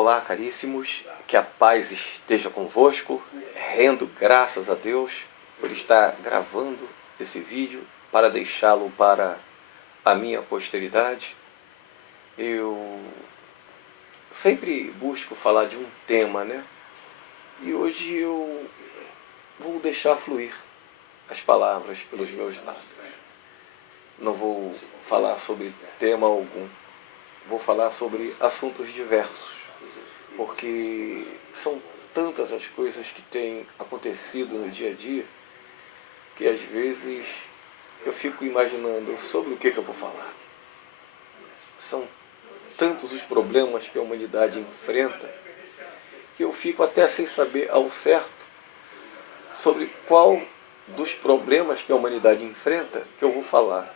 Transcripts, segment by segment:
Olá, caríssimos, que a paz esteja convosco. Rendo graças a Deus por estar gravando esse vídeo para deixá-lo para a minha posteridade. Eu sempre busco falar de um tema, né? E hoje eu vou deixar fluir as palavras pelos meus lábios. Não vou falar sobre tema algum. Vou falar sobre assuntos diversos, porque são tantas as coisas que têm acontecido no dia a dia, que às vezes eu fico imaginando sobre o que eu vou falar. São tantos os problemas que a humanidade enfrenta, que eu fico até sem saber ao certo sobre qual dos problemas que a humanidade enfrenta que eu vou falar.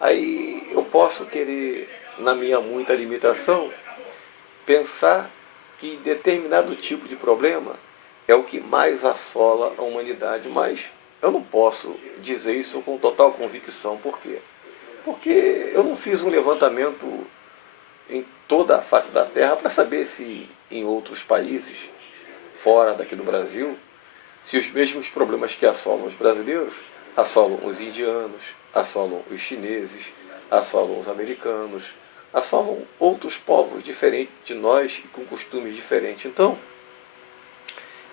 Aí eu posso querer, na minha muita limitação, pensar que determinado tipo de problema é o que mais assola a humanidade, mas eu não posso dizer isso com total convicção. Por quê? Porque eu não fiz um levantamento em toda a face da Terra para saber se em outros países, fora daqui do Brasil, se os mesmos problemas que assolam os brasileiros, assolam os indianos, assolam os chineses, assolam os americanos, assolam outros povos diferentes de nós e com costumes diferentes. Então,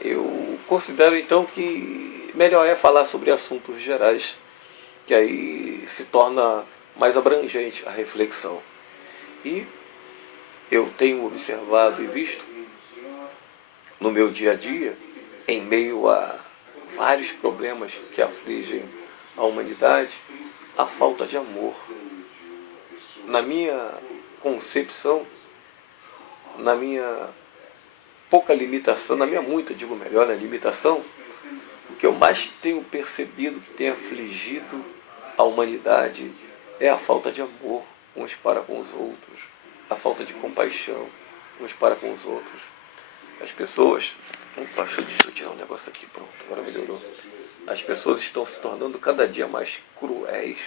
eu considero então que melhor é falar sobre assuntos gerais, que aí se torna mais abrangente a reflexão. E eu tenho observado e visto no meu dia a dia, em meio a vários problemas que afligem a humanidade, a falta de amor. Na minha concepção, na minha pouca limitação, na minha muita, digo melhor, na limitação, o que eu mais tenho percebido que tem afligido a humanidade é a falta de amor uns para com os outros, a falta de compaixão uns para com os outros. As pessoas... Opa, deixa eu tirar um negócio aqui, pronto, agora melhorou. As pessoas estão se tornando cada dia mais cruéis,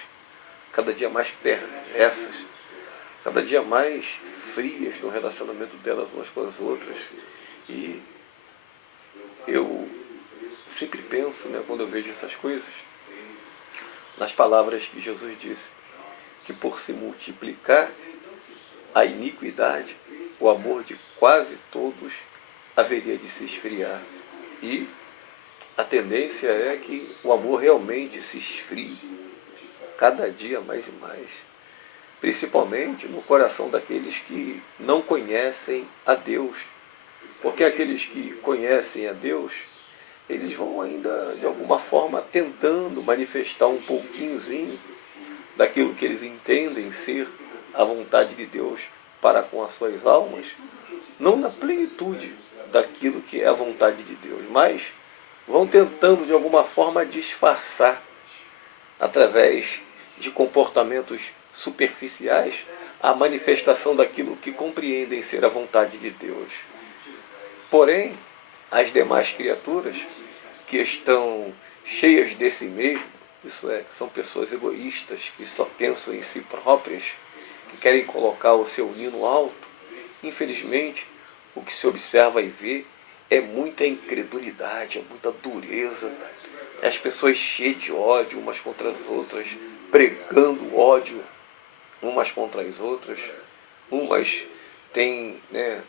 cada dia mais perversas, cada dia mais frias no relacionamento delas umas com as outras. E eu sempre penso, né, quando eu vejo essas coisas, nas palavras que Jesus disse, que por se multiplicar a iniquidade, o amor de quase todos haveria de se esfriar. E a tendência é que o amor realmente se esfrie cada dia mais e mais, principalmente no coração daqueles que não conhecem a Deus. Porque aqueles que conhecem a Deus, eles vão ainda, de alguma forma, tentando manifestar um pouquinhozinho daquilo que eles entendem ser a vontade de Deus para com as suas almas, não na plenitude daquilo que é a vontade de Deus, mas vão tentando, de alguma forma, disfarçar, através de comportamentos superficiais, a manifestação daquilo que compreendem ser a vontade de Deus. Porém, as demais criaturas que estão cheias de si mesmo, isso é, que são pessoas egoístas, que só pensam em si próprias, que querem colocar o seu nino alto, infelizmente, o que se observa e vê é muita incredulidade, é muita dureza, as pessoas cheias de ódio umas contra as outras, pregando ódio umas contra as outras, umas têm, né,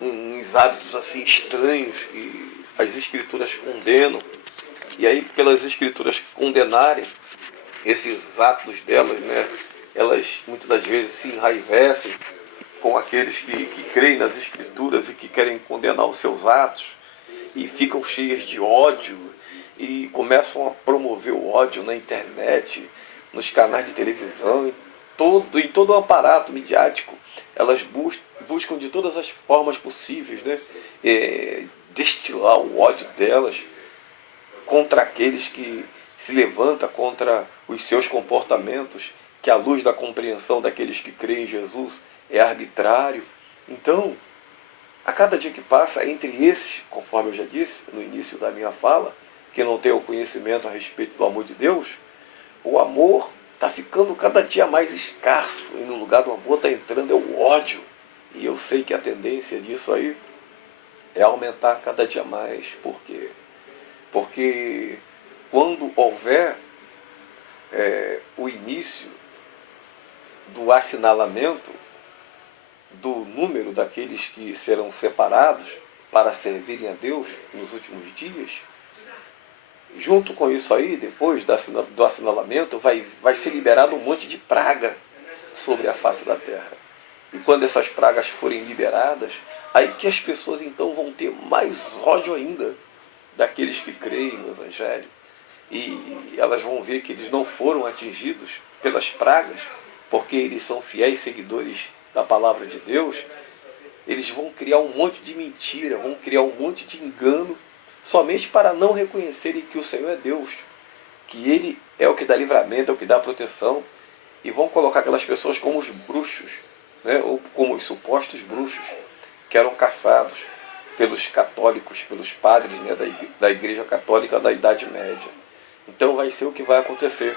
uns hábitos assim estranhos que as escrituras condenam, e aí pelas escrituras condenarem esses atos delas, né, elas muitas das vezes se enraivecem com aqueles que creem nas escrituras e que querem condenar os seus atos, e ficam cheias de ódio e começam a promover o ódio na internet, nos canais de televisão, em todo o aparato midiático. Elas buscam de todas as formas possíveis, né, destilar o ódio delas contra aqueles que se levantam contra os seus comportamentos, que à luz da compreensão daqueles que creem em Jesus é arbitrário. Então, a cada dia que passa, entre esses, conforme eu já disse no início da minha fala, que não tem o conhecimento a respeito do amor de Deus, o amor está ficando cada dia mais escasso, e no lugar do amor está entrando é o ódio. E eu sei que a tendência disso aí é aumentar cada dia mais. Por quê? Porque quando houver o início do assinalamento do número daqueles que serão separados para servirem a Deus nos últimos dias, junto com isso aí, depois do assinalamento, vai ser liberado um monte de praga sobre a face da terra. E quando essas pragas forem liberadas, aí que as pessoas então vão ter mais ódio ainda daqueles que creem no Evangelho. E elas vão ver que eles não foram atingidos pelas pragas, porque eles são fiéis seguidores da palavra de Deus. Eles vão criar um monte de mentira, vão criar um monte de engano, somente para não reconhecerem que o Senhor é Deus, que Ele é o que dá livramento, é o que dá proteção, e vão colocar aquelas pessoas como os bruxos, né, ou como os supostos bruxos, que eram caçados pelos católicos, pelos padres, né, da Igreja Católica da Idade Média. Então vai ser o que vai acontecer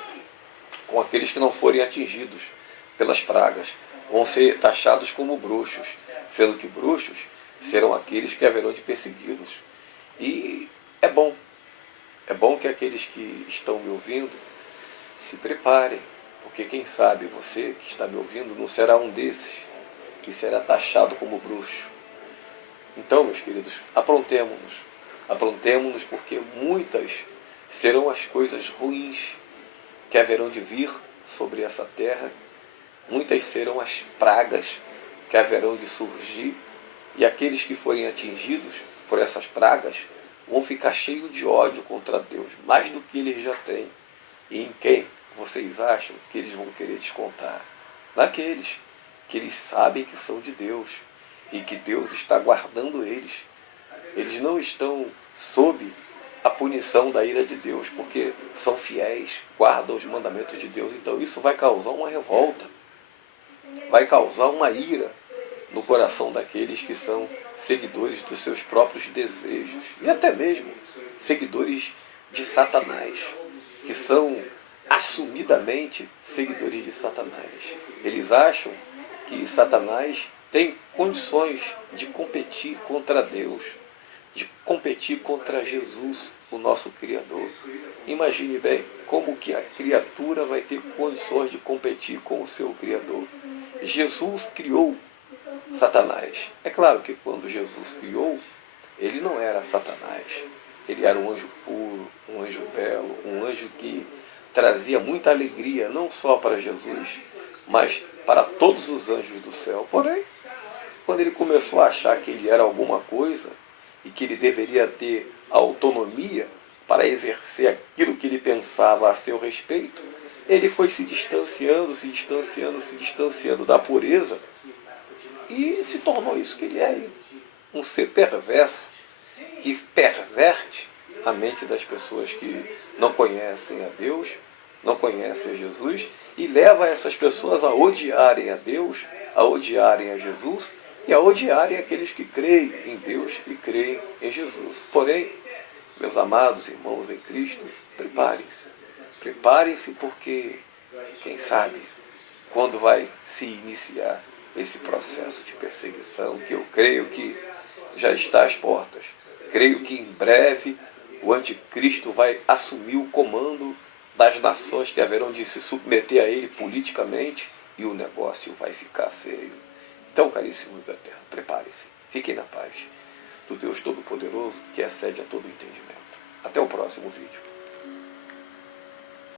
com aqueles que não forem atingidos pelas pragas. Vão ser taxados como bruxos, sendo que bruxos serão aqueles que haverão de persegui-los. E é bom que aqueles que estão me ouvindo se preparem, porque quem sabe você que está me ouvindo não será um desses que será taxado como bruxo. Então, meus queridos, aprontemo-nos, porque muitas serão as coisas ruins que haverão de vir sobre essa terra, muitas serão as pragas que haverão de surgir, e aqueles que forem atingidos por essas pragas vão ficar cheios de ódio contra Deus, mais do que eles já têm. E em quem vocês acham que eles vão querer descontar? Naqueles que eles sabem que são de Deus e que Deus está guardando eles. Eles não estão sob a punição da ira de Deus, porque são fiéis, guardam os mandamentos de Deus. Então isso vai causar uma revolta, vai causar uma ira no coração daqueles que são seguidores dos seus próprios desejos, e até mesmo seguidores de Satanás, que são assumidamente seguidores de Satanás. Eles acham que Satanás tem condições de competir contra Deus, de competir contra Jesus, o nosso Criador. Imagine bem como que a criatura vai ter condições de competir com o seu Criador. Jesus criou Satanás. É claro que quando Jesus criou, ele não era Satanás. Ele era um anjo puro, um anjo belo, um anjo que trazia muita alegria, não só para Jesus, mas para todos os anjos do céu. Porém, quando ele começou a achar que ele era alguma coisa e que ele deveria ter autonomia para exercer aquilo que ele pensava a seu respeito, ele foi se distanciando da pureza e se tornou isso que ele é, um ser perverso, que perverte a mente das pessoas que não conhecem a Deus, não conhecem a Jesus, e leva essas pessoas a odiarem a Deus, a odiarem a Jesus e a odiarem aqueles que creem em Deus e creem em Jesus. Porém, meus amados irmãos em Cristo, preparem-se porque, quem sabe, quando vai se iniciar esse processo de perseguição, que eu creio que já está às portas, creio que em breve o anticristo vai assumir o comando das nações que haverão de se submeter a ele politicamente, e o negócio vai ficar feio. Então, caríssimos da terra, preparem-se, fiquem na paz do Deus Todo-Poderoso, que excede a todo entendimento. Até o próximo vídeo.